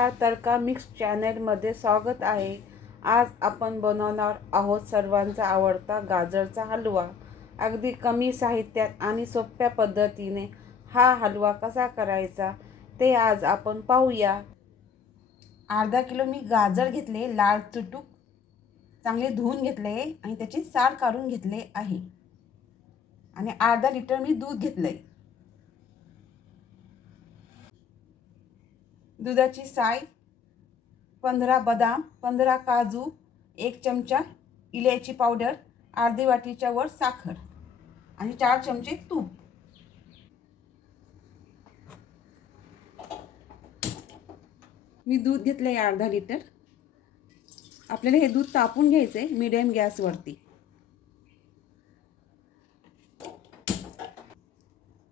नमस्कार, तडका मिक्स चॅनलमध्ये स्वागत आहे. आज आपण बनवणार आहोत सर्वांचा आवडता गाजरचा हलवा. अगदी कमी साहित्यात आणि सोप्या पद्धतीने हा हलवा कसा करायचा ते आज आपण पाहूया. अर्धा किलो मी गाजर घेतले, लाल चुटूक चांगले धुवून घेतले आणि त्याची साल काढून घेतले आहे. आणि अर्धा लिटर मी दूध घेतले. दुधाची साय, 15 बदाम, 15 काजू, 1 चमचा इलायची पावडर, अर्धी वाटीच्या वर साखर आणि 4 चमचे तूप. मी दूध घेतले अर्धा लिटर. आपल्याला हे दूध तापून घ्यायचे मीडियम गॅसवरती.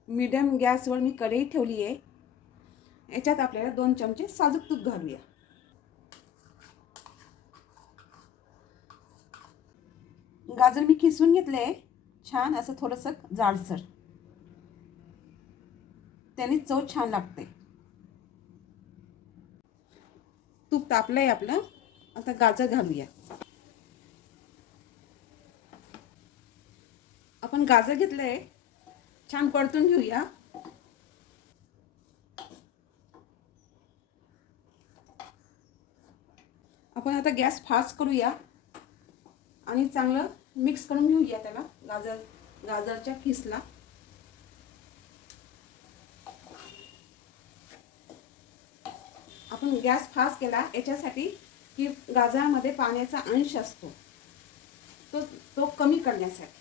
मीडियम गॅसवर मी कढई ठेवली आहे. याच्यात आपल्याला 2 चमचे साजूक तूप घालूया. गाजर मी किसून घेतले, छान असं थोडंसं जाडसर, त्याने चव छान लागते. तूप तापलंय आपलं. आता गाजर घालूया. आपण गाजर घेतलंय, छान परतून घेऊया. आपण आता गॅस फास्ट करूया आणि चांगलं मिक्स करून घेऊया त्याला, गाजरच्या खिसला. आपण गॅस फास्ट केला याच्यासाठी की गाजरामध्ये पाण्याचा अंश असतो, तो कमी करण्यासाठी.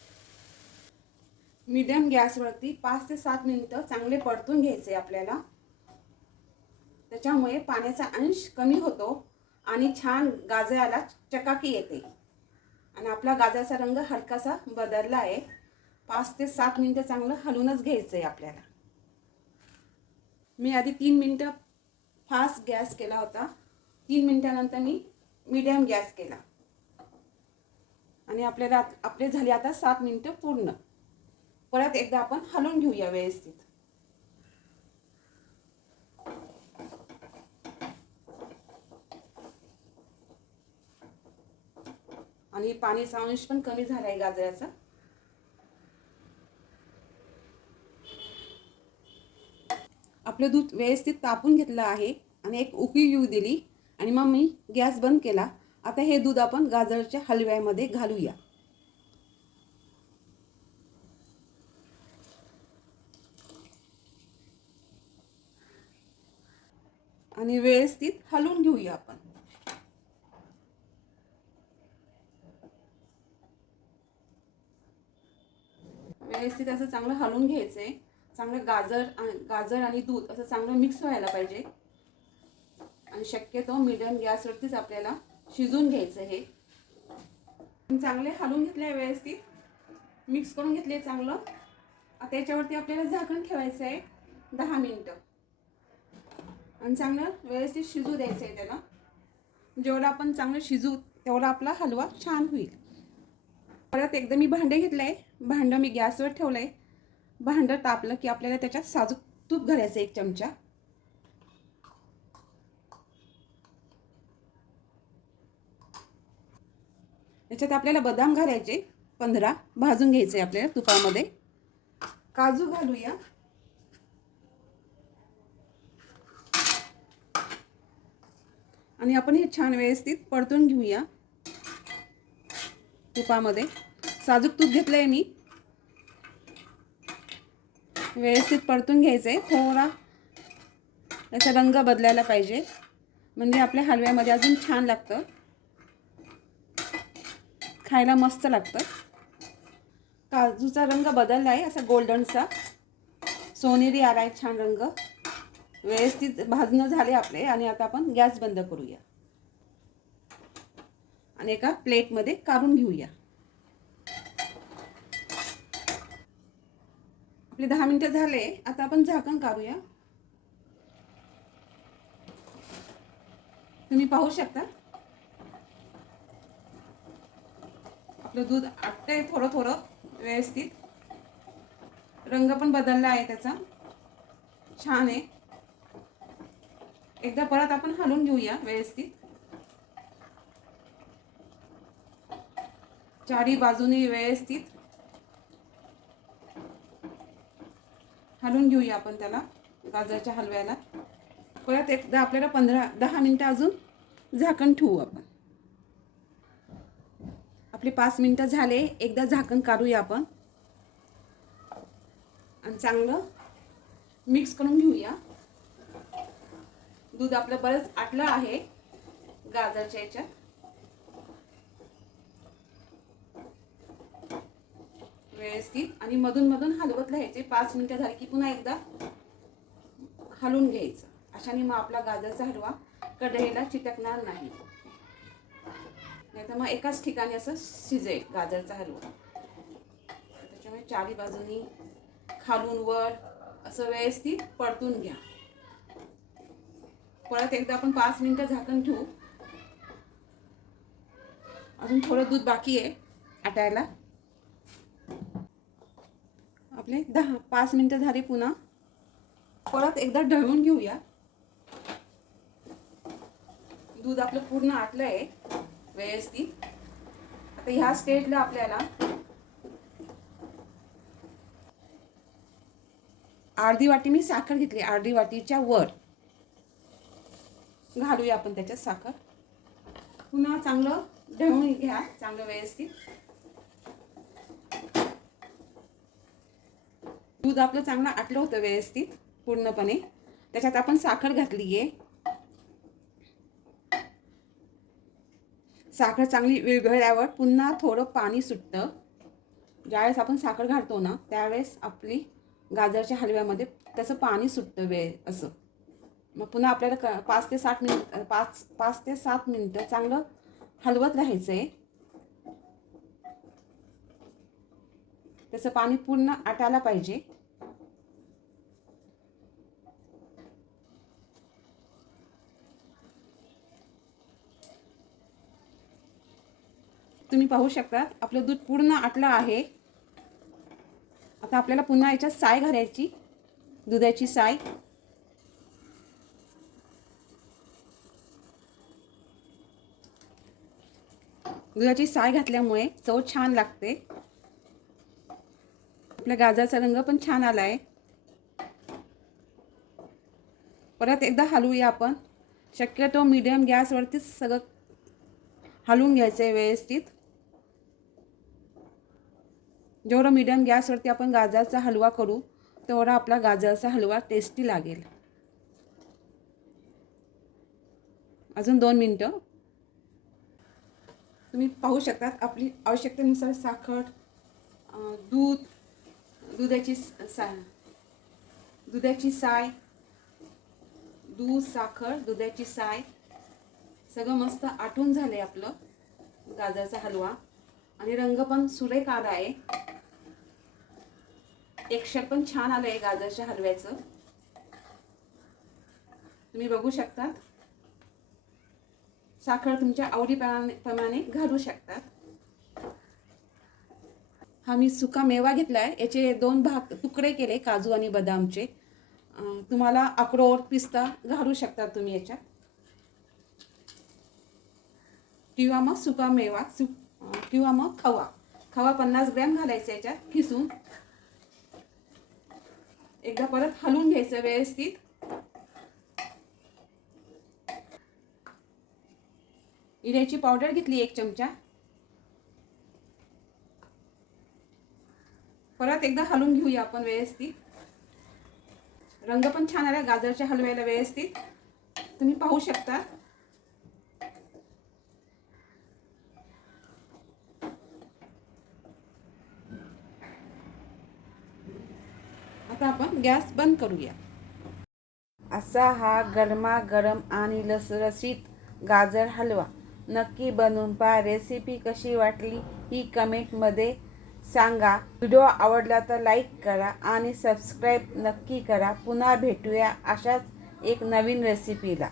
मीडियम गॅसवरती 5 ते 7 मिनिटं चांगले परतून घ्यायचे आपल्याला. त्याच्यामुळे पाण्याचा अंश कमी होतो आणि छान गाजराला चकाकी येते आणि आपला गाजराचा रंग हलकासा बदलला आहे. 5 ते 7 मिनिटं चांगलं हलवूनच घ्यायचं आहे आपल्याला. मी आधी 3 मिनिटं फास्ट गॅस केला होता. 3 मिनिटानंतर मी मीडियम गॅस केला आणि आपले झाले आता 7 मिनिटं पूर्ण. परत एकदा आपण हलवून घेऊया व्यवस्थित. आणि पाण्याचा अंश पण कमी झाला आहे गाजराचा. आपलं दूध व्यवस्थित तापून घेतलं आहे आणि एक उकळी येऊ दिली आणि मग मी गॅस बंद केला. आता हे दूध आपण गाजरच्या हलव्यामध्ये घालूया आणि व्यवस्थित हलवून घेऊया आपण. व्यवस्थित असं चांगलं हलवून घ्यायचंय. चांगलं गाजर आणि दूध असं चांगलं मिक्स व्हायला पाहिजे आणि शक्यतो मीडियम गॅसवरतीच आपल्याला शिजवून घ्यायचं. हे चांगले हलवून घेतले, व्यवस्थित मिक्स करून घेतले चांगलं. आता याच्यावरती आपल्याला झाकण ठेवायचं आहे 10 मिनिटं आणि चांगलं व्यवस्थित शिजू द्यायचं आहे त्याला. जेवढं आपण चांगलं शिजू तेवढा आपला हलवा छान होईल. परत एकदा मी भांडे घेतलंय. भांडं मी गॅसवर ठेवलंय. भांडं तापलं की आपल्याला त्याच्यात साजूक तूप घालायचं 1 चमचा. याच्यात आपल्याला बदाम घालायचे 15, भाजून घ्यायचे आपल्याला तुपामध्ये. काजू घालूया. आणि आपण हे छान व्यवस्थित परतून घेऊया तुपामध्ये. साजूक तूप घेतलंय मी. व्यवस्थित परतून घ्यायचंय. थोडा याचा रंग बदलायला पाहिजे, म्हणजे आपल्या हलव्यामध्ये अजून छान लागतं, खायला मस्त लागतं. काजूचा रंग बदलला आहे, असा गोल्डनचा सोनेरी आला आहे छान रंग. व्यवस्थित भाजणं झाले आपले आणि आता आपण गॅस बंद करूया आणि एका प्लेटमध्ये काढून घेऊया. आपले 10 मिनिटं झाले. आता आपण झाकण काढूया. तुम्ही पाहू शकता आपलं दूध आटतंय थोडं थोडं व्यवस्थित. रंग पण बदलला आहे त्याचा, छान आहे. एकदा परत आपण हलवून घेऊया व्यवस्थित. चारी बाजूने व्यवस्थित हलवून घेऊया आपण त्याला, गाजरच्या हलव्याला. परत एकदा आपल्याला 10 मिनिटं अजून झाकण ठेवू आपण. आपले 5 मिनिटं झाले. एकदा झाकण काढूया आपण आणि चांगलं मिक्स करून घेऊया. दूध आपलं बरंच आटलं आहे गाजरच्या याच्यात. व्यवस्थित आणि मधून मधून हलवत राहायचे. 5 मिनिटं झाली की पुन्हा एकदा हलवून घ्यायचं. अशाने मग आपला गाजरचा हलवा कढईला चिटकणार नाही. नाहीतर मग एकाच ठिकाणी असं शिजेल गाजरचा हलवा. त्याच्यामुळे चारी बाजूनी खालून वर असं व्यवस्थित परतून घ्या. परत एकदा आपण 5 मिनिटं झाकण ठेवू. अजून थोडं दूध बाकी आहे आटायला. आपले 5 मिनिटं झाली. पुन्हा परत एकदा ढवळून घेऊया. दूध आपलं पूर्ण आटलं आहे व्यवस्थित. आता ह्या स्टेजला आपल्याला अर्धी वाटी मी साखर घेतली. अर्धी वाटीच्या वर घालूया आपण त्याच्यात साखर. पुन्हा चांगलं ढवळून घ्या, चांगलं व्यवस्थित. दूध आपलं चांगलं आटलं होतं व्यवस्थित पूर्णपणे. त्याच्यात आपण साखर घातली आहे. साखर चांगली विरघळल्यावर पुन्हा थोडं पाणी सुटतं. ज्यावेळेस आपण साखर घालतो ना त्यावेळेस आपली गाजरच्या हलव्यामध्ये त्याचं पाणी सुटतं असं. मग पुन्हा आपल्याला 5 ते 7 मिनिटं चांगलं हलवत राहायचं आहे. त्याचं पाणी पूर्ण आटायला पाहिजे. तुम्ही पाहू शकता आपलं दूध पूर्ण आटलं आहे. आता आपल्याला पुन्हा याच्यात साय घालायची, दुधाची साय. दुधाची साय घातल्यामुळे चव छान लागते. आपल्या गाजरचा रंग पण छान आला आहे. परत एकदा हलवूया आपण. शक्यतो मीडियम गॅसवरतीच सगळं हलवून घ्यायचं आहे व्यवस्थित. जेवढं मीडियम गॅसवरती आपण गाजरचा हलवा करू तेवढा आपला गाजरचा हलवा टेस्टी लागेल. अजून 2 मिनिटं. तुम्ही पाहू शकता आपली आवश्यकतेनुसार साखर, दूध, दुधाची साय, दूध, साखर, दुधाची साय सगळं मस्त आटून झालंय आपलं गाजरचा हलवा. आणि रंग पण सुरेख आला आहे. टेक्स्चर पण छान आलं आहे गाजरच्या हलव्याचं. तुम्ही बघू शकता. साखर तुमच्या आवडीप्रमाणे घालू शकतात. हा मी सुका मेवा घेतला आहे. याचे 2 भाग तुकडे केले काजू आणि बदामचे. तुम्हाला अक्रोड, पिस्ता घालू शकता तुम्ही याच्यात. किंवा मग सुका मेवा किंवा मग खवा 50 ग्रॅम घालायचा याच्यात खिसून. एकदा परत हलवून घ्यायचं व्यवस्थित. इलायची पावडर घेतली 1 चमचा. परत एकदा हलवून घेऊया आपण व्यवस्थित. रंग पण छान आला गाजरच्या हलव्याला व्यवस्थित. तुम्ही पाहू शकता. आता आपण गॅस बंद करूया. असा हा गरमागरम आणि रसरशीत गाजर हलवा नक्की बनवून पहा. रेसिपी कशी वाटली ही कमेंटमध्ये सांगा. व्हिडिओ आवडला तर लाईक करा आणि सबस्क्राईब नक्की करा. पुन्हा भेटूया अशाच एक नवीन रेसिपीला.